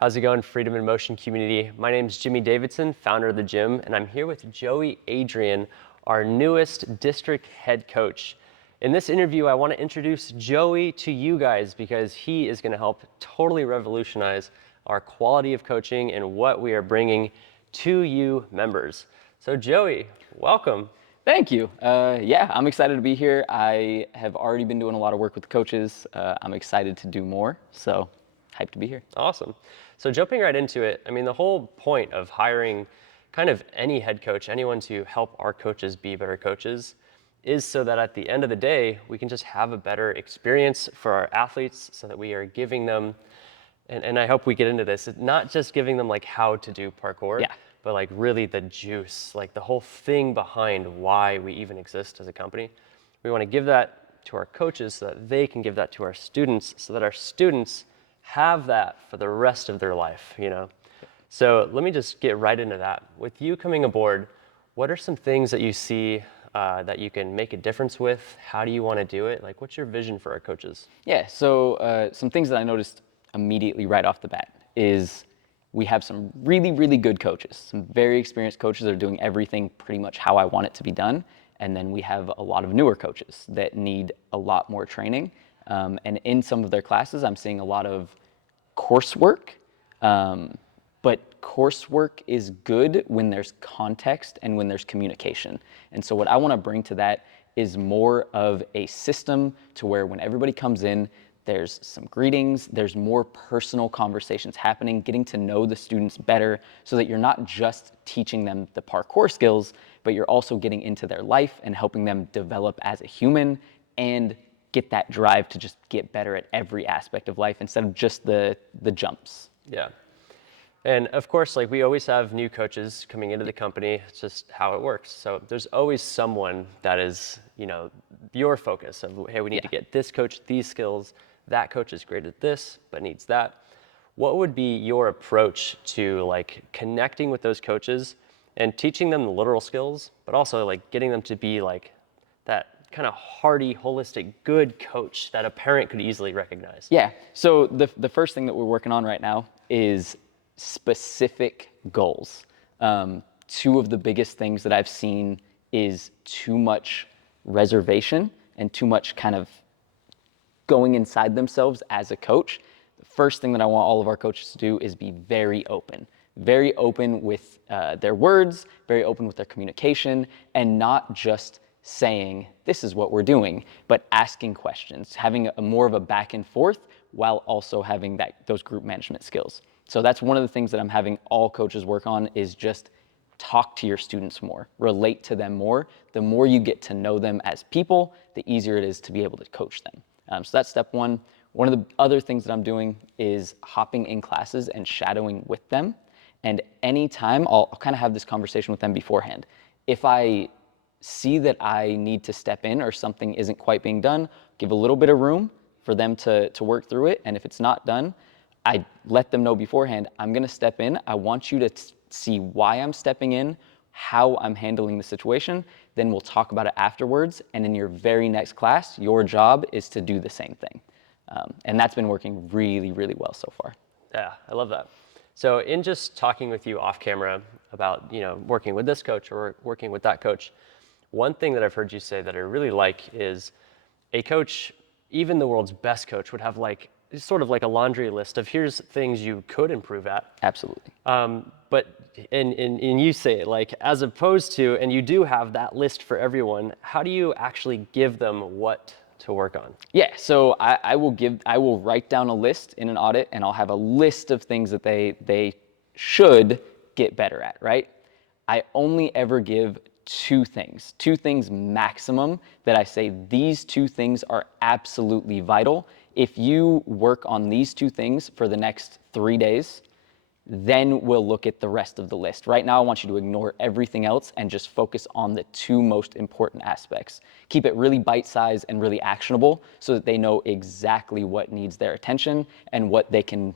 How's it going, Freedom in Motion community? My name is Jimmy Davidson, founder of the gym, and I'm here with Joey Adrian, our newest district head coach. In this interview, I want to introduce Joey to you guys because he is going to help totally revolutionize our quality of coaching and what we are bringing to you members. So Joey, welcome. Thank you. Yeah, I'm excited to be here. I have already been doing a lot of work with the coaches. I'm excited to do more, so hyped to be here. Awesome. So jumping right into it, I mean, the whole point of hiring kind of any head coach, anyone to help our coaches be better coaches, is so that at the end of the day, we can just have a better experience for our athletes so that we are giving them, and I hope we get into this, not just giving them like how to do parkour, but like really the juice, like the whole thing behind why we even exist as a company. We want to give that to our coaches so that they can give that to our students so that our students have that for the rest of their life, you know? So let me just get right into that. With you coming aboard, what are some things that you see that you can make a difference with? How do you want to do it? Like, what's your vision for our coaches? Yeah, so some things that I noticed immediately right off the bat is we have some really, really good coaches, some very experienced coaches that are doing everything pretty much how I want it to be done. And then we have a lot of newer coaches that need a lot more training. And in some of their classes, I'm seeing a lot of coursework, but coursework is good when there's context and when there's communication. And so what I want to bring to that is more of a system to where when everybody comes in, there's some greetings, there's more personal conversations happening, getting to know the students better so that you're not just teaching them the parkour skills, but you're also getting into their life and helping them develop as a human and get that drive to just get better at every aspect of life instead of just the jumps. Yeah. And of course, like we always have new coaches coming into the company. It's just how it works. So there's always someone that is, you know, your focus of, hey, we need to get this coach these skills. That coach is great at this, but needs that. What would be your approach to like connecting with those coaches and teaching them the literal skills, but also like getting them to be like that kind of hearty, holistic, good coach that a parent could easily recognize? Yeah, so the first thing that we're working on right now is specific goals. Two of the biggest things that I've seen is too much reservation and too much kind of going inside themselves as a coach. The first thing that I want all of our coaches to do is be very open with their words, very open with their communication, and not just saying, this is what we're doing, but asking questions, having more of a back and forth while also having those group management skills. So that's one of the things that I'm having all coaches work on is just talk to your students more, relate to them more. The more you get to know them as people, the easier it is to be able to coach them. So that's step one. One of the other things that I'm doing is hopping in classes and shadowing with them. And anytime I'll kind of have this conversation with them beforehand. If I see that I need to step in or something isn't quite being done, give a little bit of room for them to work through it. And if it's not done, I let them know beforehand, I'm gonna step in. I want you to see why I'm stepping in, how I'm handling the situation. Then we'll talk about it afterwards. And in your very next class, your job is to do the same thing. And that's been working really, really well so far. Yeah, I love that. So in just talking with you off camera about, you know, working with this coach or working with that coach, one thing that I've heard you say that I really like is a coach, even the world's best coach, would have like sort of like a laundry list of here's things you could improve at. Absolutely. But and you say it like as opposed to, and you do have that list for everyone, how do you actually give them what to work on? Yeah, so I will write down a list in an audit and I'll have a list of things that they should get better at, right? I only ever give two things maximum that I say these two things are absolutely vital. If you work on these two things for the next 3 days, then we'll look at the rest of the list. Right now, I want you to ignore everything else and just focus on the two most important aspects. Keep it really bite-sized and really actionable so that they know exactly what needs their attention and what they can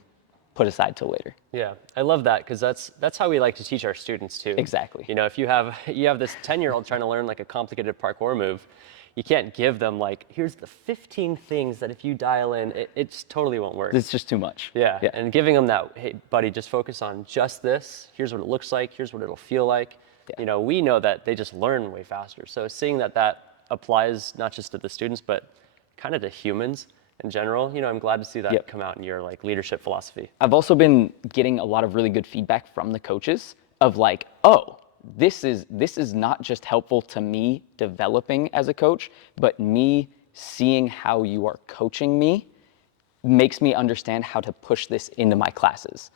put aside till later. Yeah, I love that because that's how we like to teach our students too. Exactly. You know, if you have this 10-year-old trying to learn like a complicated parkour move, you can't give them like, here's the 15 things that if you dial in, it just totally won't work. It's just too much. Yeah. And giving them that, hey, buddy, just focus on just this. Here's what it looks like. Here's what it'll feel like. Yeah. You know, we know that they just learn way faster. So seeing that that applies not just to the students, but kind of to humans in general, you know, I'm glad to see that come out in your like leadership philosophy. I've also been getting a lot of really good feedback from the coaches of like, oh, this is not just helpful to me developing as a coach, but me seeing how you are coaching me makes me understand how to push this into my classes.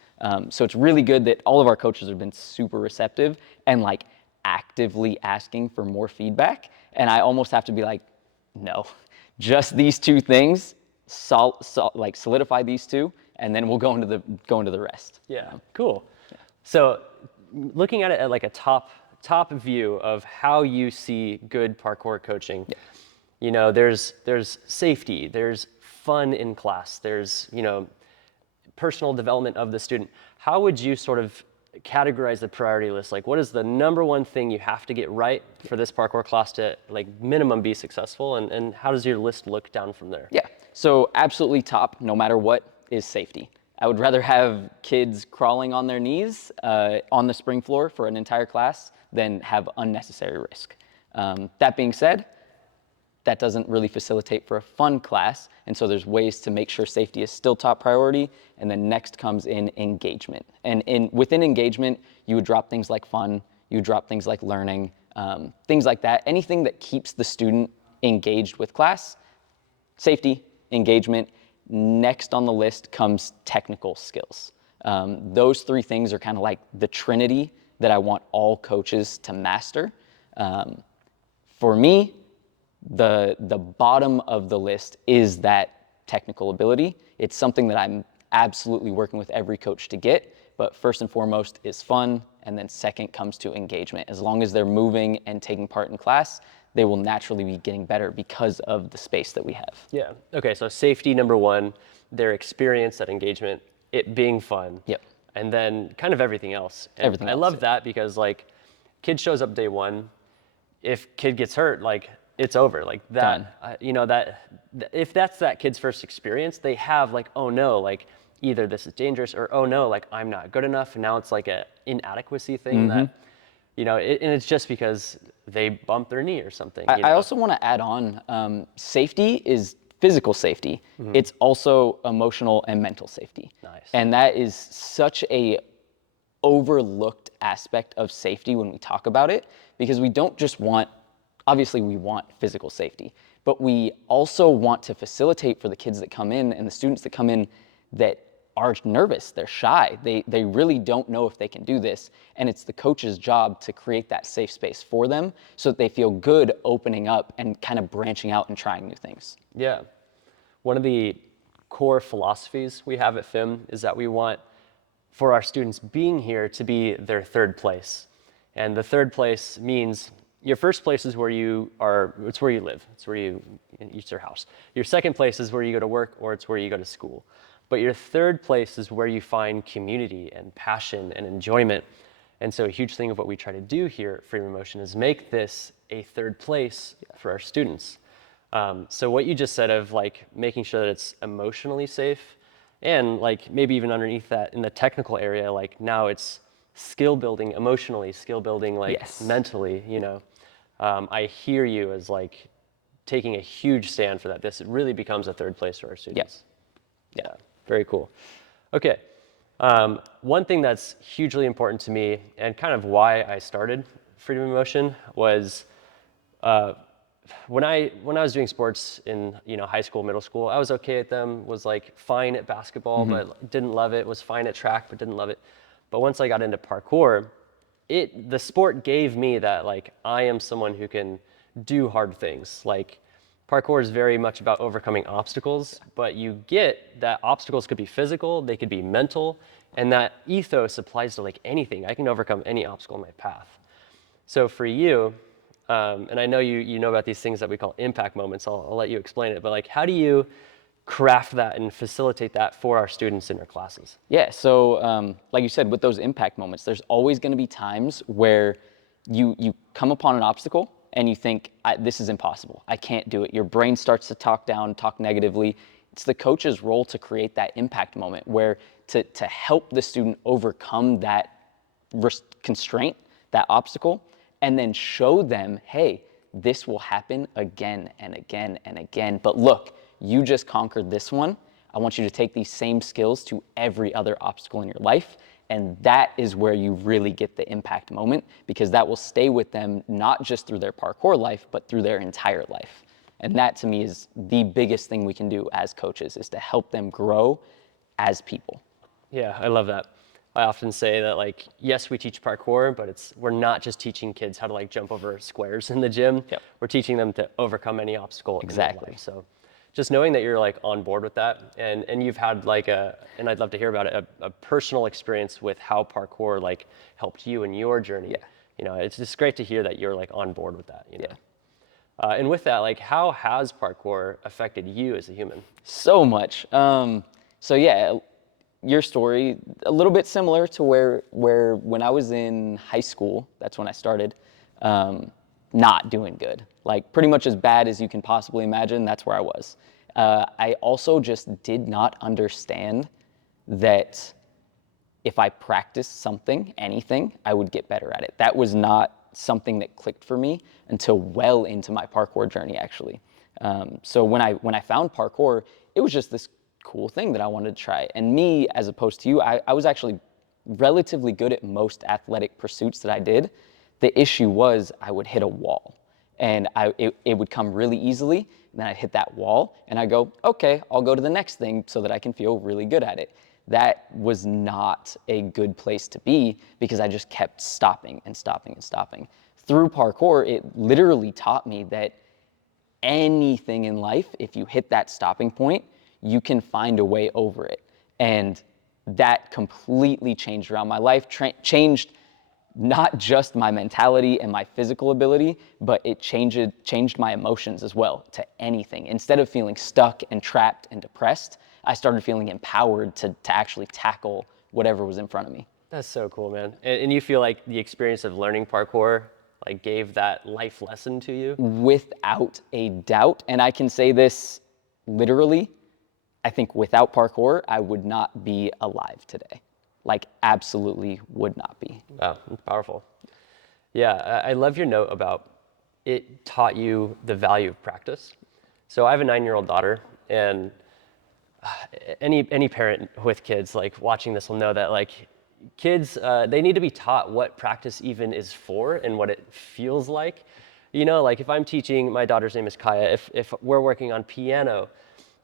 So it's really good that all of our coaches have been super receptive and like actively asking for more feedback. And I almost have to be like, no, just these two things, like solidify these two, and then we'll go into the rest. Yeah, cool. Yeah. So looking at it at like a top view of how you see good parkour coaching, you know, there's safety, there's fun in class, there's, you know, personal development of the student. How would you sort of categorize the priority list? Like, what is the number one thing you have to get right for this parkour class to like minimum be successful? And how does your list look down from there? Yeah, so absolutely top, no matter what, is safety. I would rather have kids crawling on their knees on the spring floor for an entire class than have unnecessary risk. That being said, that doesn't really facilitate for a fun class, and so there's ways to make sure safety is still top priority, and then next comes in engagement. And within engagement, you would drop things like fun, you would drop things like learning, things like that. Anything that keeps the student engaged with class, safety, engagement. Next on the list comes technical skills. Those three things are kind of like the trinity that I want all coaches to master. For me, the bottom of the list is that technical ability. It's something that I'm absolutely working with every coach to get, but first and foremost is fun, and then second comes to engagement. As long as they're moving and taking part in class, they will naturally be getting better because of the space that we have. Yeah. Okay. So safety, number one, their experience, that engagement, it being fun. Yep. And then kind of everything else. And Everything I else, love that because like kid shows up day one. If kid gets hurt, like it's over. Like that, you know, that if that's that kid's first experience, they have like, oh no, like either this is dangerous or oh no, like I'm not good enough. And now it's like a inadequacy thing that, you know, and it's just because they bumped their knee or something. I also want to add on, safety is physical safety. It's also emotional and mental safety. Nice. And that is such a overlooked aspect of safety when we talk about it, because we don't just want, obviously we want physical safety, but we also want to facilitate for the kids that come in and the students that come in that are nervous, they're shy, they really don't know if they can do this, and it's the coach's job to create that safe space for them so that they feel good opening up and kind of branching out and trying new things. Yeah. One of the core philosophies we have at FIM is that we want for our students being here to be their third place. And the third place means your first place is where you are, it's where you live, it's your house. Your second place is where you go to work or it's where you go to school. But your third place is where you find community and passion and enjoyment. And so a huge thing of what we try to do here at Freedom of Motion is make this a third place for our students. So what you just said of like making sure that it's emotionally safe and like maybe even underneath that in the technical area, like now it's skill building emotionally, skill building like mentally, you know. I hear you as like taking a huge stand for that. This really becomes a third place for our students. Yeah, very cool. Okay, one thing that's hugely important to me and kind of why I started Freedom of Motion was when I was doing sports in high school, middle school, I was okay at them, was like fine at basketball, but didn't love it, was fine at track, but didn't love it. But once I got into parkour, the sport gave me that like I am someone who can do hard things. Like parkour is very much about overcoming obstacles, but you get that obstacles could be physical, they could be mental, and that ethos applies to like anything. I can overcome any obstacle in my path. So for you, and I know you know about these things that we call impact moments, I'll let you explain it, but like how do you craft that and facilitate that for our students in our classes? Yeah, so like you said, with those impact moments, there's always going to be times where you come upon an obstacle and you think, this is impossible, I can't do it. Your brain starts to talk down, talk negatively. It's the coach's role to create that impact moment where to help the student overcome that constraint, that obstacle, and then show them, hey, this will happen again and again and again. But look, you just conquered this one. I want you to take these same skills to every other obstacle in your life. And that is where you really get the impact moment, because that will stay with them, not just through their parkour life, but through their entire life. And that to me is the biggest thing we can do as coaches, is to help them grow as people. Yeah, I love that. I often say that, like, yes, we teach parkour, but we're not just teaching kids how to like jump over squares in the gym. Yep. We're teaching them to overcome any obstacle in their Exactly. life. So just knowing that you're like on board with that, and you've had like and I'd love to hear about it, a personal experience with how parkour like helped you in your journey. Yeah. You know, it's just great to hear that you're like on board with that, you know? Yeah. And with that, like, how has parkour affected you as a human? So much. So yeah, your story, a little bit similar to where when I was in high school, that's when I started, not doing good. Like pretty much as bad as you can possibly imagine, that's where I was. I also just did not understand that if I practiced something, anything, I would get better at it. That was not something that clicked for me until well into my parkour journey, actually. So when I found parkour, it was just this cool thing that I wanted to try. And me, as opposed to you, I was actually relatively good at most athletic pursuits that I did. The issue was I would hit a wall, and it would come really easily, and then I'd hit that wall, and I'd go, okay, I'll go to the next thing so that I can feel really good at it. That was not a good place to be, because I just kept stopping and stopping and stopping. Through parkour, it literally taught me that anything in life, if you hit that stopping point, you can find a way over it. And that completely changed around my life, changed not just my mentality and my physical ability, but it changed my emotions as well to anything. Instead of feeling stuck and trapped and depressed, I started feeling empowered to actually tackle whatever was in front of me. That's so cool, man. And you feel like the experience of learning parkour like gave that life lesson to you? Without a doubt. And I can say this literally, I think without parkour, I would not be alive today. Like, absolutely would not be. Wow, that's powerful. Yeah, I love your note about it taught you the value of practice. So I have a 9-year-old daughter, and any parent with kids like watching this will know that like kids, they need to be taught what practice even is for and what it feels like. You know, like if I'm teaching, my daughter's name is Kaya, if we're working on piano,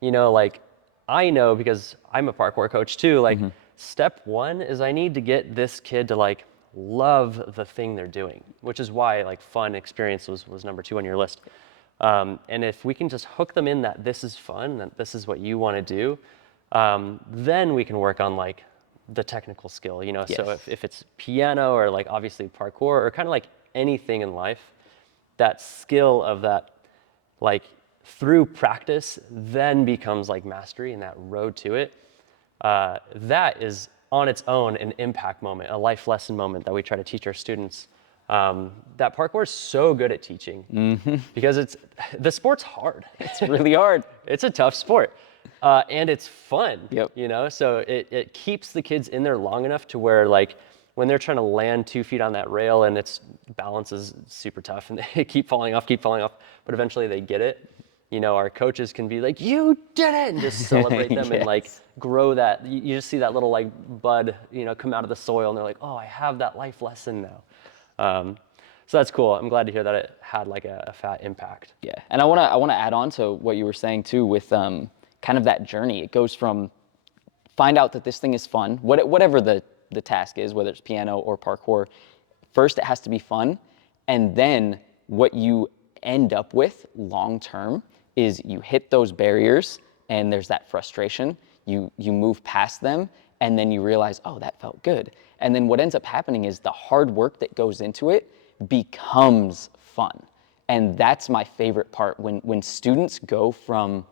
you know, like I know because I'm a parkour coach too, like step one is I need to get this kid to like love the thing they're doing, which is why like fun experience was number 2 on your list. And if we can just hook them in that this is fun, that this is what you want to do, then we can work on like the technical skill, you know. Yes. So if it's piano or like obviously parkour or kind of like anything in life, that skill of that like through practice then becomes like mastery, and that road to it, that is on its own an impact moment, a life lesson moment that we try to teach our students. That parkour is so good at teaching because the sport's hard. It's really hard. It's a tough sport, and it's fun. Yep. You know, so it keeps the kids in there long enough to where like when they're trying to land 2 feet on that rail and its balance is super tough and they keep falling off, but eventually they get it. You know, our coaches can be like, "You did it!" and just celebrate them and like grow that. You just see that little like bud, you know, come out of the soil, and they're like, "Oh, I have that life lesson now." So that's cool. I'm glad to hear that it had like a fat impact. Yeah, and I wanna add on to what you were saying too with kind of that journey. It goes from find out that this thing is fun, whatever the task is, whether it's piano or parkour. First, it has to be fun, and then what you end up with long term is you hit those barriers, and there's that frustration. You move past them, and then you realize, oh, that felt good. And then what ends up happening is the hard work that goes into it becomes fun. And that's my favorite part, when students go from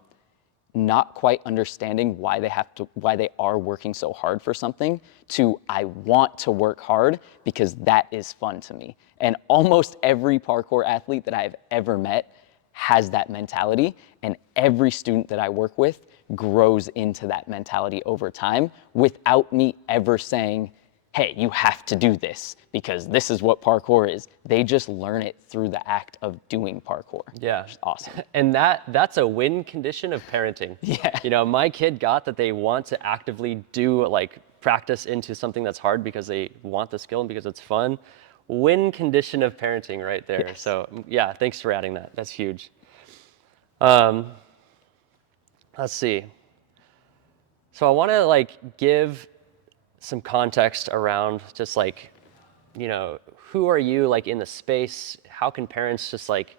not quite understanding why they are working so hard for something, to I want to work hard because that is fun to me. And almost every parkour athlete that I've ever met has that mentality, and every student that I work with grows into that mentality over time without me ever saying, hey, you have to do this because this is what parkour is. They just learn it through the act of doing parkour. Yeah. Which is awesome. And that's a win condition of parenting. Yeah. You know, my kid got that they want to actively do like practice into something that's hard because they want the skill and because it's fun. Win condition of parenting right there. Yes. So yeah, thanks for adding that. That's huge. Let's see. So I want to like give some context around just like, you know, who are you like in the space? How can parents just like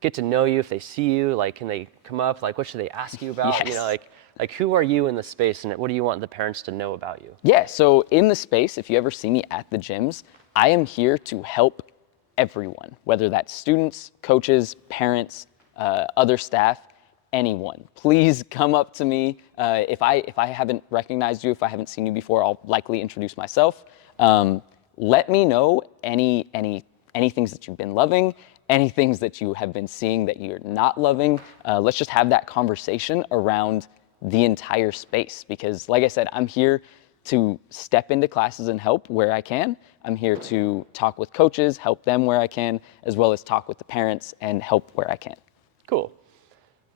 get to know you if they see you? Like, can they come up? Like, what should they ask you about? Yes. You know, like who are you in the space, and what do you want the parents to know about you? Yeah, so in the space, if you ever see me at the gyms, I am here to help everyone, whether that's students, coaches, parents, other staff, anyone. Please come up to me. If I haven't recognized you, if I haven't seen you before, I'll likely introduce myself. Let me know any things that you've been loving, any things that you have been seeing that you're not loving. Let's just have that conversation around the entire space, because like I said, I'm here to step into classes and help where I can. I'm here to talk with coaches, help them where I can, as well as talk with the parents and help where I can. Cool.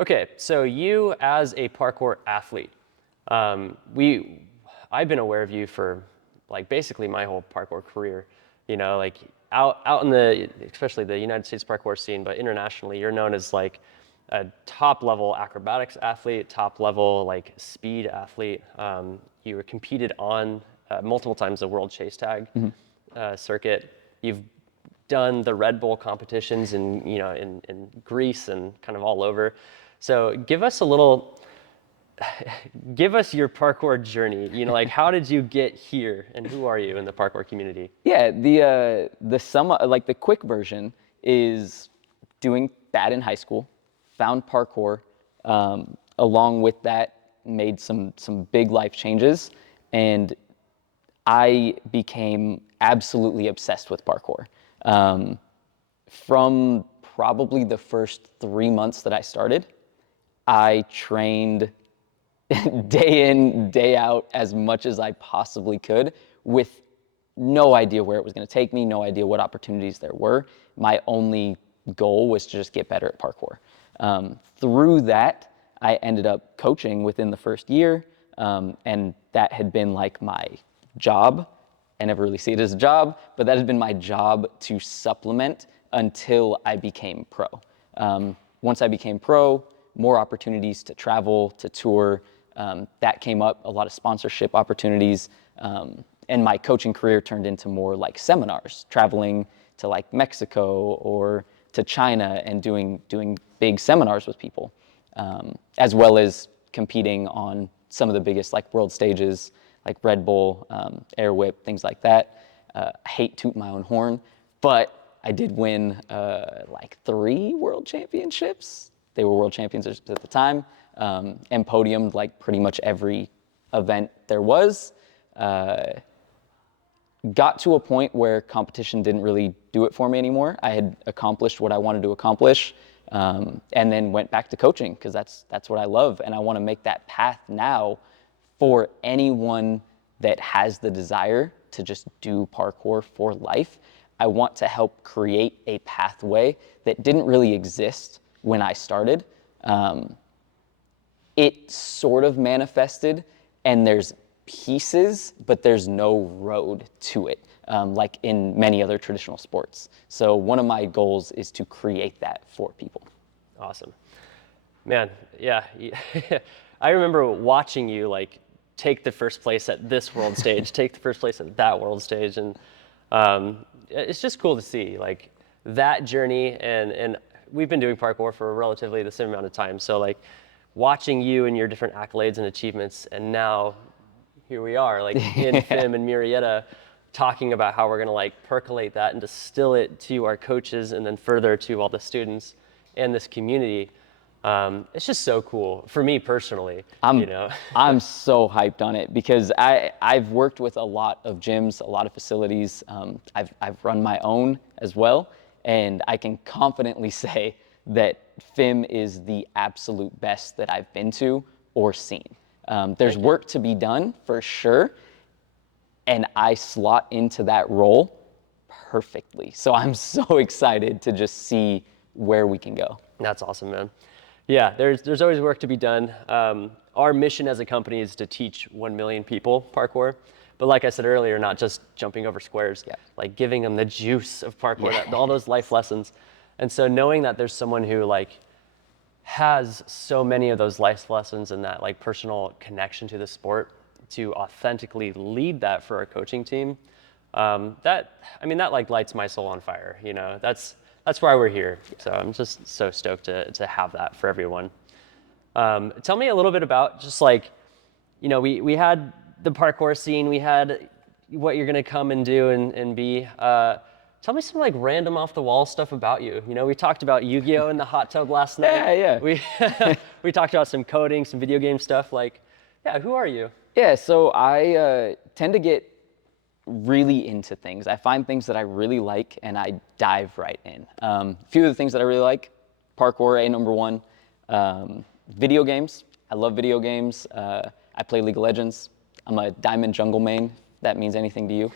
Okay, so you as a parkour athlete, I've been aware of you for like basically my whole parkour career. You know, like out in the, especially the United States parkour scene, but internationally, you're known as like a top level acrobatics athlete, top level like speed athlete. You were competed on multiple times the World Chase Tag circuit. You've done the Red Bull competitions in, you know, in Greece and kind of all over. So give us your parkour journey. You know, like how did you get here, and who are you in the parkour community? Yeah, the quick version is doing that in high school, found parkour, along with that made some big life changes, and I became absolutely obsessed with parkour. From probably the first 3 months that I started, I trained day in, day out as much as I possibly could with no idea where it was going to take me, no idea what opportunities there were. My only goal was to just get better at parkour. Through that, I ended up coaching within the first year, and that had been like my job. I never really see it as a job, but that has been my job to supplement until I became pro. Once I became pro, more opportunities to travel, to tour, that came up, a lot of sponsorship opportunities, and my coaching career turned into more like seminars, traveling to like Mexico or to China and doing big seminars with people, as well as competing on some of the biggest like world stages, like Red Bull, Air Whip, things like that. I hate tooting my own horn, but I did win like 3 world championships. They were world champions at the time, and podiumed like pretty much every event there was. Got to a point where competition didn't really do it for me anymore. I had accomplished what I wanted to accomplish, and then went back to coaching because that's what I love, and I want to make that path now for anyone that has the desire to just do parkour for life. I want to help create a pathway that didn't really exist when I started. It sort of manifested, and there's pieces, but there's no road to it, like in many other traditional sports. So one of my goals is to create that for people. Awesome. Man, yeah. I remember watching you like take the first place at this world stage, take the first place at that world stage, and it's just cool to see like that journey. And we've been doing parkour for relatively the same amount of time, so like watching you and your different accolades and achievements, and now here we are, like in FIM and Murrieta, talking about how we're gonna like percolate that and distill it to our coaches and then further to all the students and this community. It's just so cool for me personally, I'm you know. I'm so hyped on it because I've worked with a lot of gyms, a lot of facilities. I've run my own as well, and I can confidently say that FIM is the absolute best that I've been to or seen. There's work to be done for sure, and I slot into that role perfectly. So I'm so excited to just see where we can go. That's awesome, man. Yeah, there's always work to be done. Our mission as a company is to teach 1 million people parkour. But like I said earlier, not just jumping over squares, like giving them the juice of parkour, all those life lessons. And so knowing that there's someone who like has so many of those life lessons and that like personal connection to the sport to authentically lead that for our coaching team, that like lights my soul on fire. You know, that's why we're here. So I'm just so stoked to have that for everyone. Tell me a little bit about just like, you know, we had the parkour scene, we had what you're gonna come and do and be. Tell me some like random off the wall stuff about you. You know, we talked about Yu-Gi-Oh in the hot tub last night. Yeah. We talked about some coding, some video game stuff. Like, yeah, who are you? Yeah, so I tend to get really into things. I find things that I really like and I dive right in. A few of the things that I really like, parkour, number one. Video games, I love video games. I play League of Legends. I'm a Diamond Jungle main, if that means anything to you.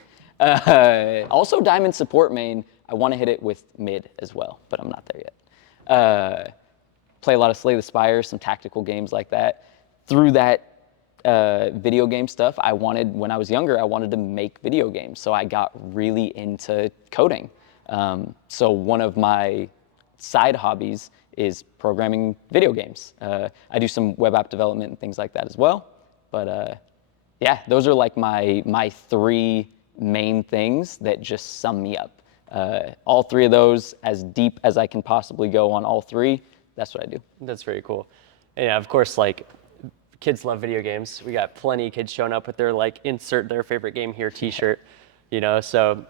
Also Diamond Support main. I want to hit it with mid as well, but I'm not there yet. Play a lot of Slay the Spire, some tactical games like that. Through that video game stuff, when I was younger, I wanted to make video games. So I got really into coding. So one of my side hobbies is programming video games. I do some web app development and things like that as well. But yeah, those are like my three main things that just sum me up. All three of those, as deep as I can possibly go on all three, that's what I do. That's very cool. And yeah, of course, like kids love video games. We got plenty of kids showing up with their like insert their favorite game here t-shirt, you know, so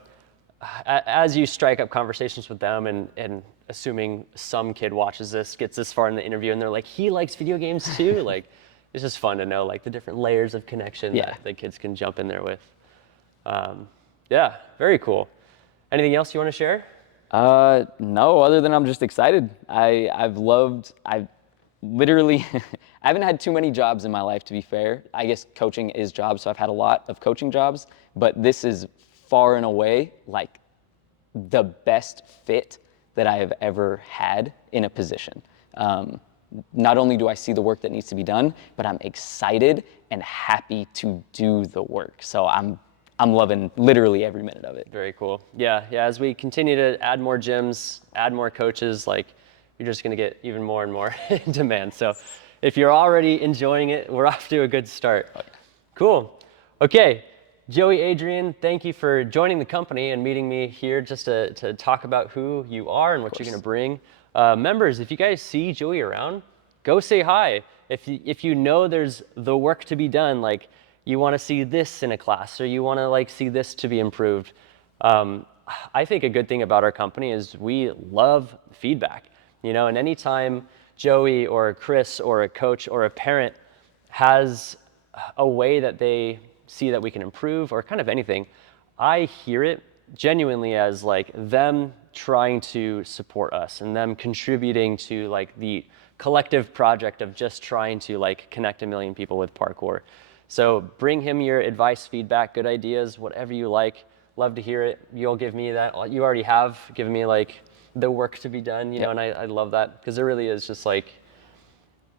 as you strike up conversations with them and assuming some kid watches this, gets this far in the interview and they're like, he likes video games too. Like, it's just fun to know like the different layers of connection that the kids can jump in there with. Yeah, very cool. Anything else you want to share? No, other than I'm just excited. I've literally, I haven't had too many jobs in my life, to be fair. I guess coaching is jobs, so I've had a lot of coaching jobs, but this is far and away like the best fit that I have ever had in a position. Not only do I see the work that needs to be done, but I'm excited and happy to do the work. So I'm loving literally every minute of it. Very cool. Yeah, as we continue to add more gyms, add more coaches, like you're just gonna get even more and more in demand. So if you're already enjoying it, we're off to a good start. Cool. Okay, Joey Adrian, thank you for joining the company and meeting me here just to talk about who you are and what you're gonna bring. Members, if you guys see Joey around, go say hi. If you know there's the work to be done, like you wanna see this in a class or you wanna like see this to be improved, I think a good thing about our company is we love feedback. You know, and anytime Joey or Chris or a coach or a parent has a way that they see that we can improve or kind of anything, I hear it genuinely as like them trying to support us and them contributing to like the collective project of just trying to like connect 1 million people with parkour. So bring him your advice, feedback, good ideas, whatever you like. Love to hear it. You'll give me that. You already have given me like the work to be done, you know, and I love that because it really is just like,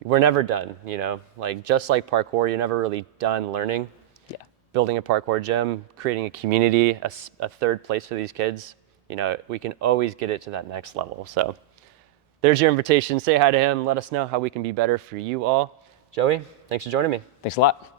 we're never done, you know, like just like parkour, you're never really done learning. Yeah. Building a parkour gym, creating a community, a third place for these kids, you know, we can always get it to that next level. So there's your invitation. Say hi to him. Let us know how we can be better for you all. Joey, thanks for joining me. Thanks a lot.